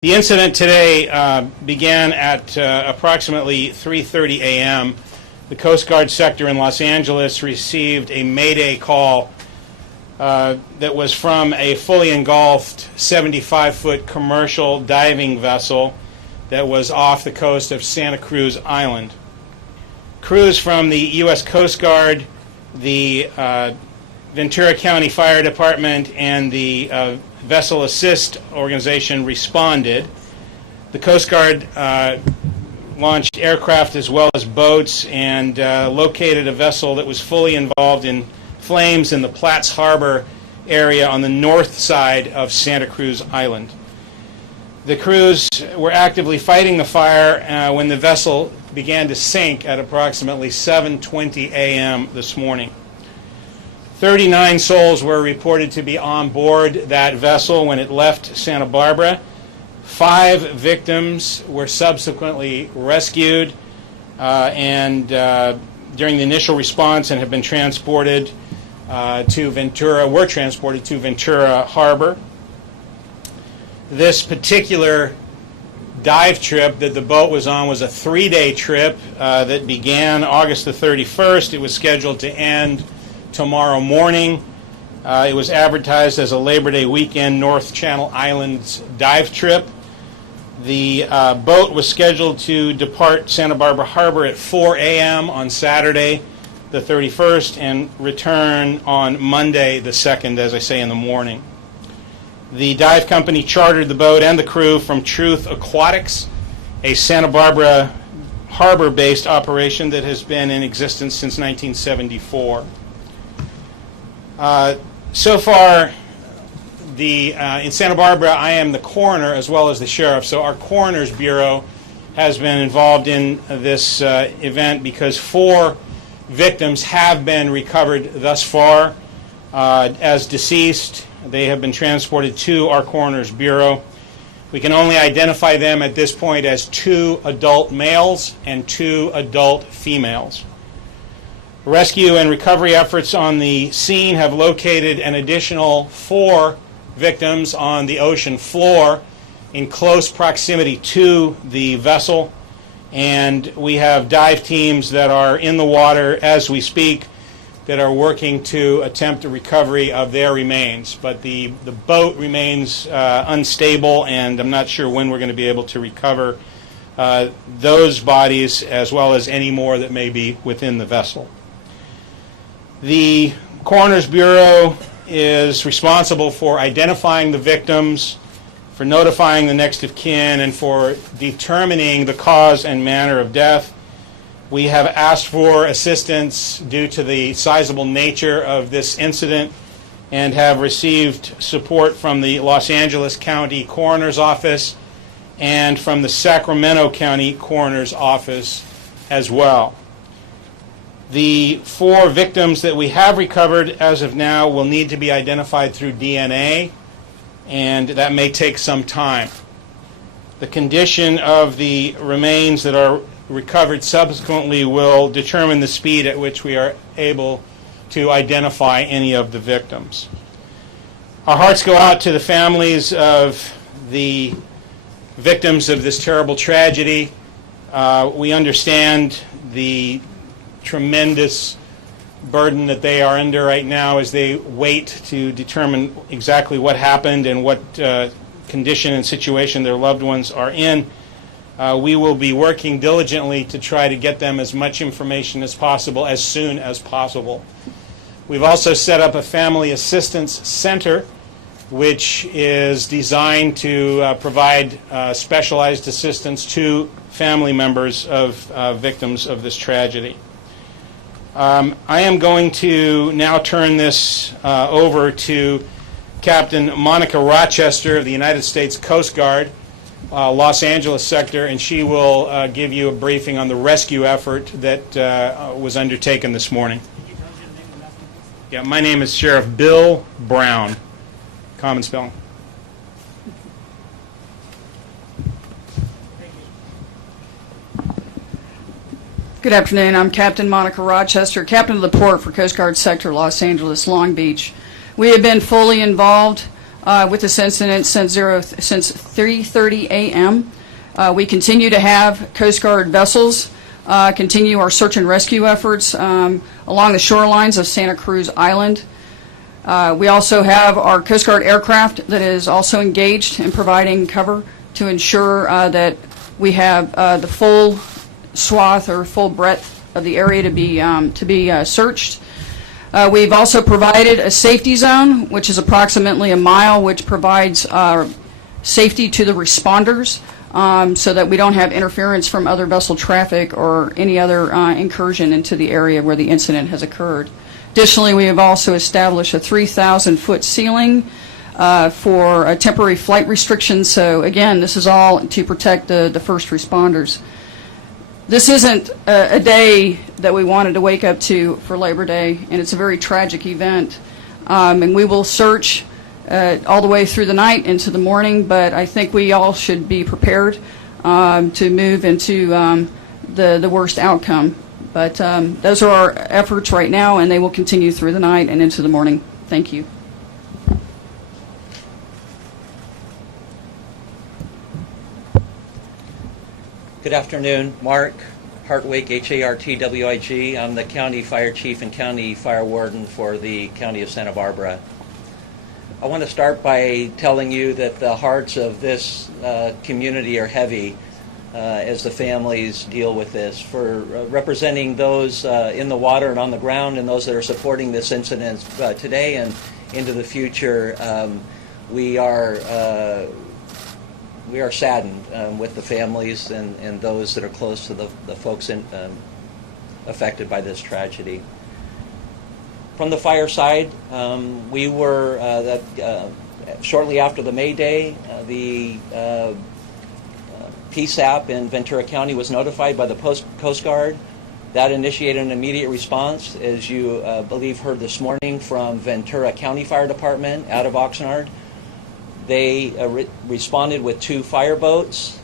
The incident today began at approximately 3:30 a.m. The Coast Guard sector in Los Angeles received a mayday call that was from a fully engulfed 75-foot commercial diving vessel that was off the coast of Santa Cruz Island. Crews from the U.S. Coast Guard, the Ventura County Fire Department, and the Vessel Assist organization responded. The Coast Guard launched aircraft as well as boats and located a vessel that was fully involved in flames in the Platts Harbor area on the north side of Santa Cruz Island. The crews were actively fighting the fire when the vessel began to sink at approximately 7:20 a.m. this morning. 39 souls were reported to be on board that vessel when it left Santa Barbara. 5 victims were subsequently rescued and during the initial response and have been transported to Ventura Harbor. This particular dive trip that the boat was on was a 3-day trip that began August the 31st. It was scheduled to end tomorrow morning. It was advertised as a Labor Day weekend North Channel Islands dive trip. The boat was scheduled to depart Santa Barbara Harbor at 4 a.m. on Saturday the 31st and return on Monday the 2nd, as I say, in the morning. The dive company chartered the boat and the crew from Truth Aquatics, a Santa Barbara harbor-based operation that has been in existence since 1974. So far, in Santa Barbara, I am the coroner as well as the sheriff. So our coroner's bureau has been involved in this event because 4 victims have been recovered thus far as deceased. They have been transported to our coroner's bureau. We can only identify them at this point as 2 adult males and 2 adult females. Rescue and recovery efforts on the scene have located an additional 4 victims on the ocean floor in close proximity to the vessel, and we have dive teams that are in the water as we speak that are working to attempt a recovery of their remains. But the boat remains unstable, and I'm not sure when we're going to be able to recover those bodies as well as any more that may be within the vessel. The Coroner's Bureau is responsible for identifying the victims, for notifying the next of kin, and for determining the cause and manner of death. We have asked for assistance due to the sizable nature of this incident and have received support from the Los Angeles County Coroner's Office and from the Sacramento County Coroner's Office as well. The 4 victims that we have recovered as of now will need to be identified through DNA, and that may take some time. The condition of the remains that are recovered subsequently will determine the speed at which we are able to identify any of the victims. Our hearts go out to the families of the victims of this terrible tragedy. We understand the tremendous burden that they are under right now as they wait to determine exactly what happened and what condition and situation their loved ones are in. We will be working diligently to try to get them as much information as possible as soon as possible. We've also set up a family assistance center which is designed to provide specialized assistance to family members of victims of this tragedy. I am going to now turn this over to Captain Monica Rochester of the United States Coast Guard, Los Angeles sector, and she will give you a briefing on the rescue effort that was undertaken this morning. Yeah, my name is Sheriff Bill Brown, common spelling. Good afternoon. I'm Captain Monica Rochester, Captain of the Port for Coast Guard Sector Los Angeles, Long Beach. We have been fully involved with this incident since 3:30 a.m. We continue to have Coast Guard vessels continue our search and rescue efforts along the shorelines of Santa Cruz Island. We also have our Coast Guard aircraft that is also engaged in providing cover to ensure that we have the full swath or full breadth of the area to be searched. We've also provided a safety zone, which is approximately a mile, which provides safety to the responders so that we don't have interference from other vessel traffic or any other incursion into the area where the incident has occurred. Additionally, we have also established a 3,000-foot ceiling for a temporary flight restriction. So again, this is all to protect the first responders. This isn't a day that we wanted to wake up to for Labor Day, and it's a very tragic event. And we will search all the way through the night into the morning, but I think we all should be prepared to move into the worst outcome. But those are our efforts right now, and they will continue through the night and into the morning. Thank you. Good afternoon. Mark Hartwig, H-A-R-T-W-I-G. I'm the County Fire Chief and County Fire Warden for the County of Santa Barbara. I want to start by telling you that the hearts of this community are heavy as the families deal with this. For representing those in the water and on the ground and those that are supporting this incident today and into the future, we are saddened with the families and those that are close to the folks affected by this tragedy. From the fire side, we were, shortly after the May Day, the PSAP in Ventura County was notified by the Coast Guard. That initiated an immediate response, as you believe heard this morning from Ventura County Fire Department out of Oxnard. They responded with 2 fireboats.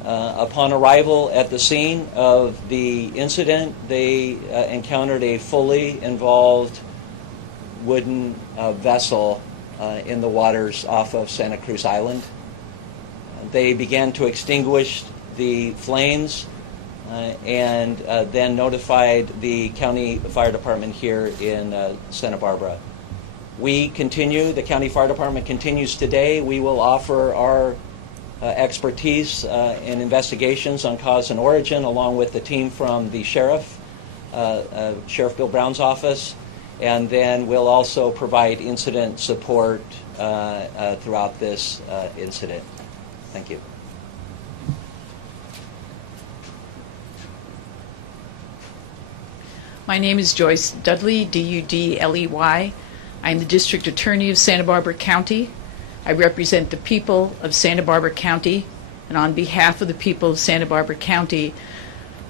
Upon arrival at the scene of the incident, they encountered a fully involved wooden vessel in the waters off of Santa Cruz Island. They began to extinguish the flames and then notified the county fire department here in Santa Barbara. We continue, the county fire department continues today. We will offer our expertise in investigations on cause and origin, along with the team from the sheriff, Sheriff Bill Brown's office, and then we'll also provide incident support throughout this incident. Thank you. My name is Joyce Dudley, D-U-D-L-E-Y. I am the District Attorney of Santa Barbara County. I represent the people of Santa Barbara County, and on behalf of the people of Santa Barbara County,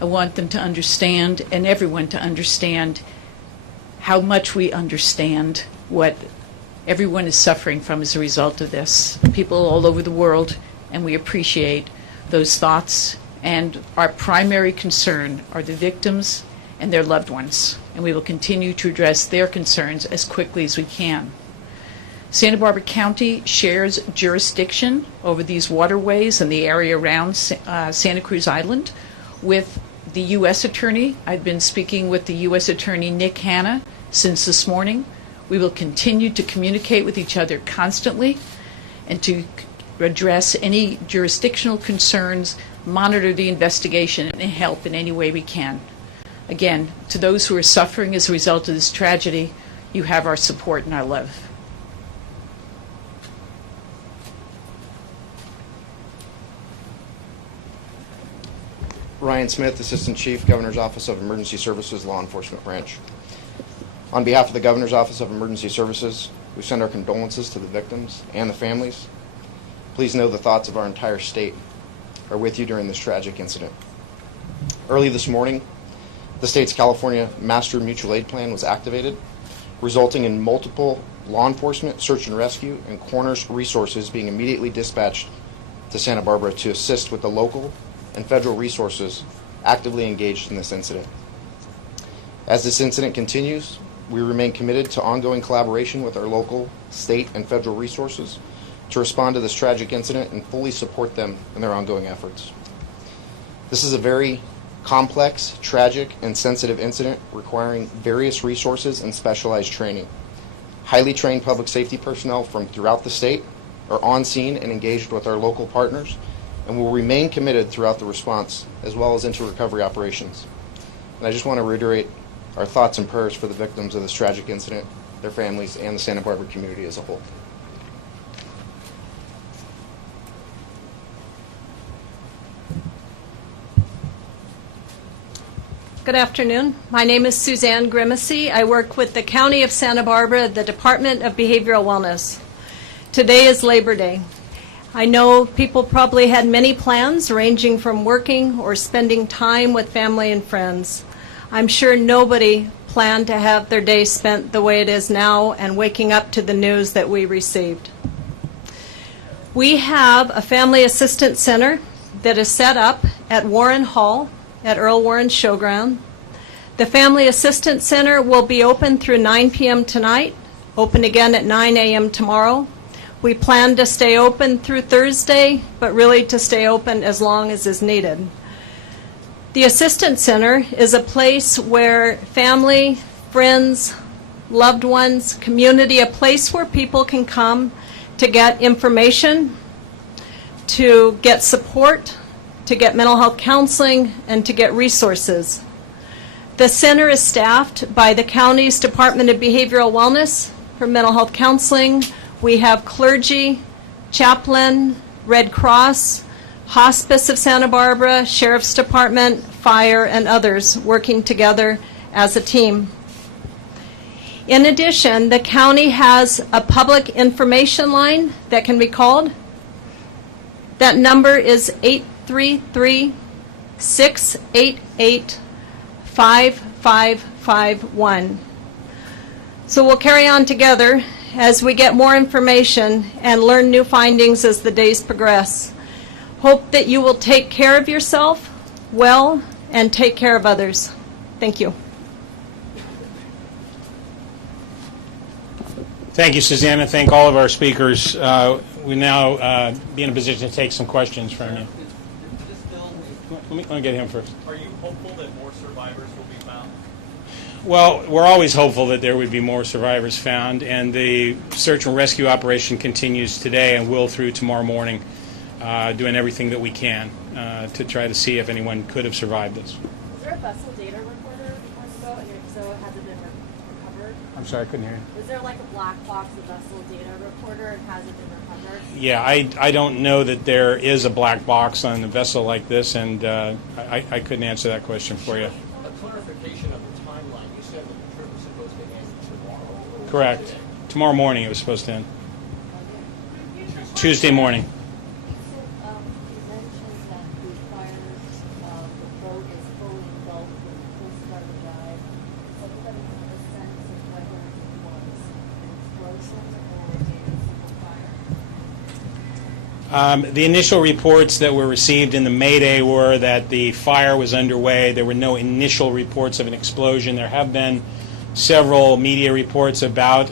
I want them to understand, and everyone to understand, how much we understand what everyone is suffering from as a result of this. People all over the world, and we appreciate those thoughts, and our primary concern are the victims and their loved ones, and we will continue to address their concerns as quickly as we can. Santa Barbara County shares jurisdiction over these waterways and the area around Santa Cruz Island with the U.S. Attorney. I've been speaking with the U.S. Attorney Nick Hanna since this morning. We will continue to communicate with each other constantly and to address any jurisdictional concerns, monitor the investigation, and help in any way we can. Again, to those who are suffering as a result of this tragedy, you have our support and our love. Ryan Smith, Assistant Chief, Governor's Office of Emergency Services, Law Enforcement Branch. On behalf of the Governor's Office of Emergency Services, we send our condolences to the victims and the families. Please know the thoughts of our entire state are with you during this tragic incident. Early this morning, the state's California Master Mutual Aid Plan was activated, resulting in multiple law enforcement, search and rescue, and coroner's resources being immediately dispatched to Santa Barbara to assist with the local and federal resources actively engaged in this incident. As this incident continues, we remain committed to ongoing collaboration with our local, state, and federal resources to respond to this tragic incident and fully support them in their ongoing efforts. This is a very complex, tragic, and sensitive incident requiring various resources and specialized training. Highly trained public safety personnel from throughout the state are on scene and engaged with our local partners and will remain committed throughout the response as well as into recovery operations. And I just want to reiterate our thoughts and prayers for the victims of this tragic incident, their families, and the Santa Barbara community as a whole. Good afternoon. My name is Suzanne Grimacy. I work with the County of Santa Barbara, the Department of Behavioral Wellness. Today is Labor Day. I know people probably had many plans ranging from working or spending time with family and friends. I'm sure nobody planned to have their day spent the way it is now and waking up to the news that we received. We have a family assistance center that is set up at Warren Hall at Earl Warren Showground. The Family Assistance Center will be open through 9 p.m. tonight, open again at 9 a.m. tomorrow. We plan to stay open through Thursday, but really to stay open as long as is needed. The Assistance Center is a place where family, friends, loved ones, community, a place where people can come to get information, to get support, to get mental health counseling, and to get resources. The center is staffed by the county's Department of Behavioral Wellness for mental health counseling. We have clergy, chaplain, Red Cross, Hospice of Santa Barbara, Sheriff's Department, Fire, and others working together as a team. In addition, the county has a public information line that can be called. That number is 833-688-5551. So we'll carry on together as we get more information and learn new findings as the days progress. Hope that you will take care of yourself well and take care of others. Thank you. Thank you, Suzanne, and thank all of our speakers. We now be in a position to take some questions from you. Let me get him first. Are you hopeful that more survivors will be found? Well, we're always hopeful that there would be more survivors found, and the search and rescue operation continues today and will through tomorrow morning, doing everything that we can to try to see if anyone could have survived this. Is there a vessel data recorder before the boat, and if so, has it been recovered? I'm sorry, I couldn't hear you. Is there like a black box, a vessel data recorder, and has it been recovered? Yeah, I don't know that there is a black box on a vessel like this, and I couldn't answer that question for you. A clarification of the timeline. You said that the trip was supposed to end tomorrow. Correct. Tomorrow morning it was supposed to end. Tuesday morning. You mentioned that the fire, the boat is fully engulfed in the Coast Guard dive. Does everybody have a sense of whether it was an explosion or a simple fire? The initial reports that were received in the Mayday were that the fire was underway. There were no initial reports of an explosion. There have been several media reports about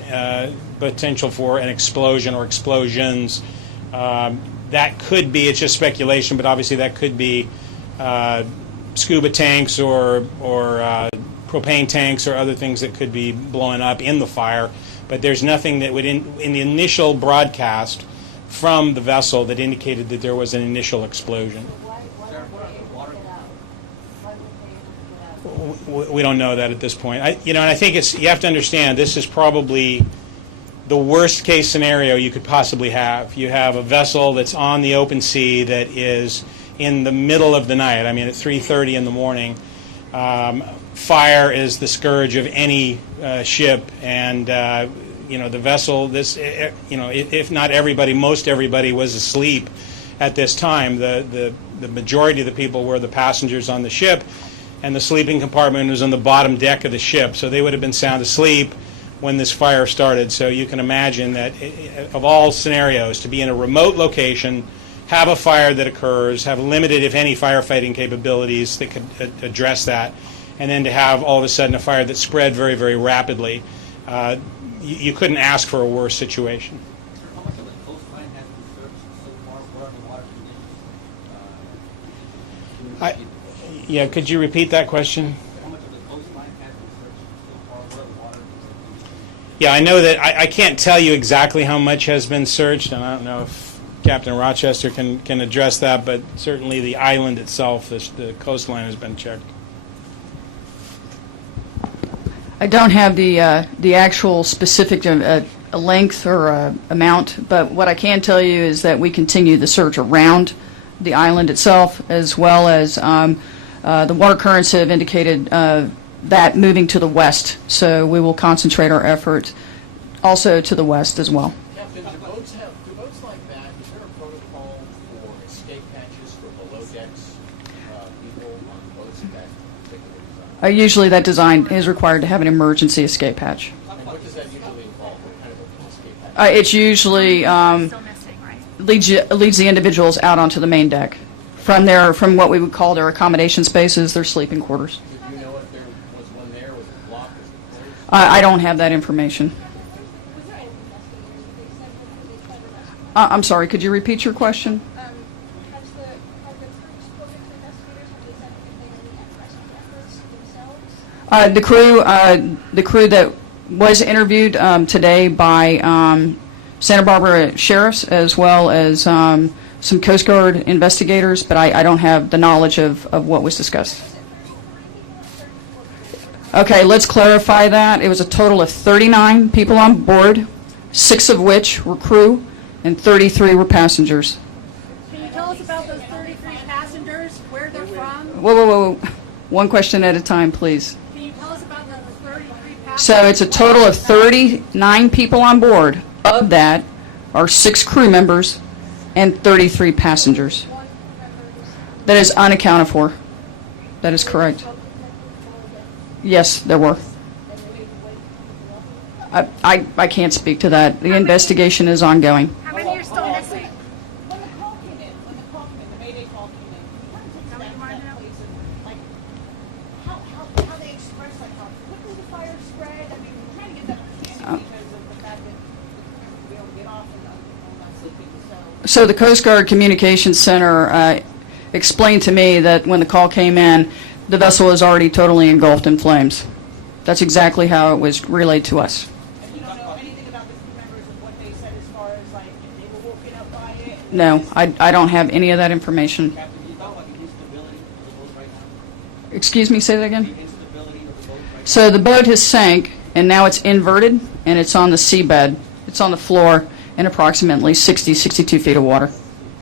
potential for an explosion or explosions. That could be, it's just speculation, but obviously that could be scuba tanks or propane tanks or other things that could be blowing up in the fire. But there's nothing that would, in the initial broadcast from the vessel, that indicated that there was an initial explosion. Why would they able to get out? Why would they able to get out? We don't know that at this point. And I think you have to understand, this is probably the worst case scenario you could possibly have. You have a vessel that's on the open sea that is in the middle of the night. I mean, at 3:30 in the morning. Fire is the scourge of any ship, and the vessel. If not everybody, most everybody was asleep at this time. The majority of the people were the passengers on the ship, and the sleeping compartment was on the bottom deck of the ship, so they would have been sound asleep when this fire started. So you can imagine that of all scenarios, to be in a remote location, have a fire that occurs, have limited, if any, firefighting capabilities that could address that, and then to have all of a sudden a fire that spread very, very rapidly, you couldn't ask for a worse situation. How much of the coastline has Yeah, could you repeat that question? How much of the coastline has been searched so far? Where the water is? Yeah, I know that I can't tell you exactly how much has been searched, and I don't know if Captain Rochester can address that, but certainly the island itself, the coastline has been checked. I don't have the actual specific length or amount, but what I can tell you is that we continue the search around the island itself, as well as the water currents have indicated that moving to the west. So we will concentrate our effort also to the west as well. Captain, do boats like that, is there a protocol for escape hatches for below decks people on boats of that particular design? Usually that design is required to have an emergency escape hatch. And what does that usually involve? What kind of an escape hatch? It's usually leads the individuals out onto the main deck from what we would call their accommodation spaces, their sleeping quarters. Do you know if there was one there, was it blocked, was it closed? I don't have that information. I'm sorry, could you repeat your question? Have the crew spoken to investigators? Have they said anything in the rescue efforts themselves? The crew that was interviewed today by Santa Barbara sheriffs, as well as some Coast Guard investigators, but I don't have the knowledge of what was discussed. Okay, let's clarify that. It was a total of 39 people on board, 6 of which were crew, and 33 were passengers. Can you tell us about those 33 passengers, where they're from? Whoa, whoa, whoa. One question at a time, please. Can you tell us about those 33 passengers? So it's a total of 39 people on board. Of that are 6 crew members and 33 passengers. That is unaccounted for. That is correct. Yes, there were. I can't speak to that. The investigation is ongoing. How many are still missing? When the call came in, the Mayday call came in, can you kind of take that place and, like, how they express, like, how quickly the fire spread? I mean, we're trying to get that understanding because of the fact that we able to get off and not sleeping, so. So the Coast Guard Communications Center explained to me that when the call came in, the vessel was already totally engulfed in flames. That's exactly how it was relayed to us. And you don't know anything about the crew members and what they said as far as, like, if they were woken up by it? No, I don't have any of that information. Captain, can you talk about the instability of the boat right now? Excuse me, say that again? The instability of the boat right now? So the boat has sank, and now it's inverted, and it's on the seabed. It's on the floor in approximately 62 feet of water.